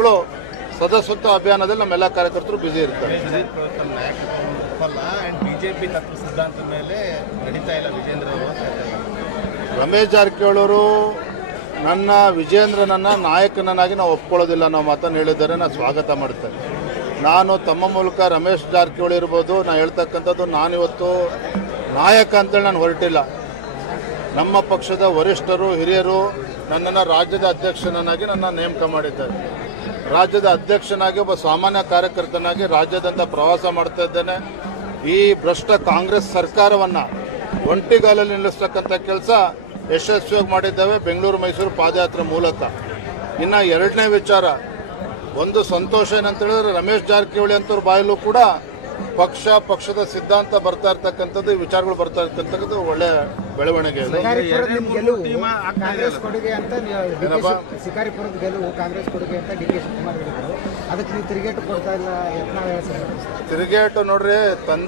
ಕಾರ್ಯಕರ್ತರುಗಳು ಸದಸ್ಯತ್ವ ಅಭಿಯಾನದಲ್ಲಿ ನಮ್ಮೆಲ್ಲ ಕಾರ್ಯಕರ್ತರು ಬ್ಯುಸಿ ಇರ್ತಾರೆ. ಬಿಜೆಪಿ ತತ್ವ ಸಿದ್ಧಾಂತದ ಮೇಲೆ ನಡೀತಾ ಇಲ್ಲ ವಿಜೇಂದ್ರ ಅವರು. ರಮೇಶ್ ಜಾರಕಿಹೊಳಿ ಅವರು ನನ್ನ ವಿಜೇಂದ್ರನನ್ನ ನಾಯಕನನ್ನಾಗಿ ನಾವು ಒಪ್ಕೊಳ್ಳೋದಿಲ್ಲ ನಾವು ಮಾತನ್ನು ಹೇಳಿದ್ದಾರೆ ನಾನು ಸ್ವಾಗತ ಮಾಡ್ತೇನೆ. ನಾನು ತಮ್ಮ ಮೂಲಕ ರಮೇಶ್ ಜಾರಕಿಹೊಳಿ ಇರ್ಬೋದು ನಾನು ಹೇಳ್ತಕ್ಕಂಥದ್ದು ನಾನಿವತ್ತು ನಾಯಕ ಅಂತೇಳಿ ನಾನು ಹೊರಟಿಲ್ಲ. ನಮ್ಮ ಪಕ್ಷದ ವರಿಷ್ಠರು ಹಿರಿಯರು ನನ್ನನ್ನು ರಾಜ್ಯದ ಅಧ್ಯಕ್ಷನನ್ನಾಗಿ ನನ್ನ ನೇಮಕ ಮಾಡಿದ್ದಾರೆ. ರಾಜ್ಯದ ಅಧ್ಯಕ್ಷನಾಗಿ ಒಬ್ಬ ಸಾಮಾನ್ಯ ಕಾರ್ಯಕರ್ತನಾಗಿ ರಾಜ್ಯದಂತ ಪ್ರವಾಸ ಮಾಡ್ತಾ ಇದ್ದೇನೆ. ಈ ಭ್ರಷ್ಟ ಕಾಂಗ್ರೆಸ್ ಸರ್ಕಾರವನ್ನು ಒಂಟಿಗಾಲಲ್ಲಿ ನಿಲ್ಲಿಸ್ತಕ್ಕಂಥ ಕೆಲಸ ಯಶಸ್ವಿಯಾಗಿ ಮಾಡಿದ್ದೇವೆ. ಬೆಂಗಳೂರು ಮೈಸೂರು ಪಾದಯಾತ್ರೆ ಮೂಲಕ. ಇನ್ನು ಎರಡನೇ ವಿಚಾರ, ಒಂದು ಸಂತೋಷ ಏನಂತ ಹೇಳಿದ್ರೆ ರಮೇಶ್ ಜಾರಕಿಹೊಳಿ ಅಂತವ್ರ ಬಾಯಲ್ಲೂ ಕೂಡ ಪಕ್ಷ ಪಕ್ಷದ ಸಿದ್ಧಾಂತ ಬರ್ತಾ ಇರ್ತಕ್ಕಂಥದ್ದು ಈ ವಿಚಾರಗಳು ಬರ್ತಾ ಇರ್ತಕ್ಕಂಥದ್ದು ಒಳ್ಳೆ ಬೆಳವಣಿಗೆ ಇದು ಶಿಕಾರಿಪುರದ ನಿಮ್ ಗೆಲುವು ಕಾಂಗ್ರೆಸ್ ಕೊಡುಗೆ ಅಂತ ಏನಪ್ಪ? ಶಿವ್- ಗೆಲುವು ಕಾಂಗ್ರೆಸ್ ಕೊಡುಗೆ ಅಂತ ಡಿ ಕೆ ಶಿವಕುಮಾರ್ ಹೇಳಿದ್ರು. ಅದಕ್ಕೆ ನೀವು ತಿರುಗೇಟು ಕೊಡ್ತಾ ಇಲ್ಲ ಯತ್ನಾಳ್ ಹೇಳ್ತಾರೆ ತಿರುಗೇಟು ನೋಡ್ರಿ ತಂದೆ